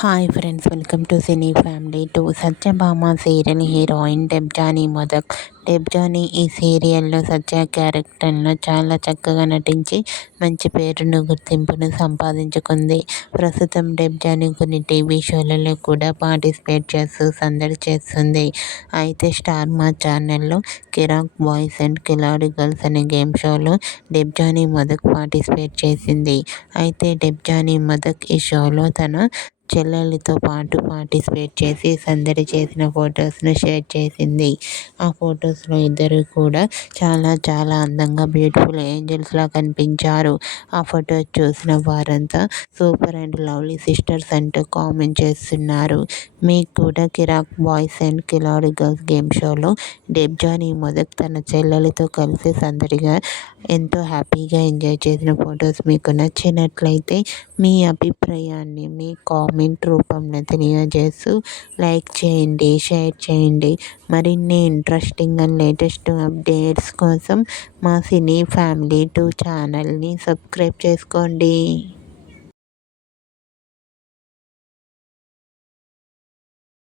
Hi friends, welcome to cine family 2. Satyabhama serial heroine Debjani Modak. Debjani ఈ సీరియల్లో సత్య క్యారెక్టర్లో చాలా చక్కగా నటించి మంచి పేరును, గుర్తింపును సంపాదించుకుంది. ప్రస్తుతం డెబ్జానీ కొన్ని టీవీ షోలలో కూడా పార్టిసిపేట్ చేస్తూ సందడి చేస్తుంది. అయితే స్టార్ మా ఛానల్లో కిరాక్ బాయ్స్ అండ్ కిలాడి గర్ల్స్ అనే గేమ్ షోలో డెబ్జానీ మొదక్ పార్టిసిపేట్ చేసింది. అయితే డెబ్జానీ మొదక్ ఈ షోలో తన చెల్లెలితో పాటు పార్టిసిపేట్ చేసి సందడి చేసిన ఫొటోస్ను షేర్ చేసింది. ఆ ఫొటోస్లో ఇద్దరు కూడా చాలా చాలా అందంగా బ్యూటిఫుల్ ఏంజల్స్లా కనిపించారు. ఆ ఫొటోస్ చూసిన వారంతా సూపర్ అండ్ లవ్లీ సిస్టర్స్ అంటూ కామెంట్ చేస్తున్నారు. మీకు కూడా కిరాక్ బాయ్స్ అండ్ కిలాడి గర్ల్స్ గేమ్ షోలో డెబ్జానీ మొదక్ తన చెల్లెలితో కలిసి సందడిగా ఎంతో హ్యాపీగా ఎంజాయ్ చేసిన ఫొటోస్ మీకు నచ్చినట్లయితే మీ అభిప్రాయాన్ని మీ కామెంట్ రూపంలో తెలియజేస్తూ లైక్ చేయండి, షేర్ చేయండి. మరిన్ని ఇంట్రెస్టింగ్ అండ్ లేటెస్ట్ అప్డేట్స్ కోసం మా సినీ ఫ్యామిలీ 2 ఛానల్ని సబ్స్క్రైబ్ చేసుకోండి.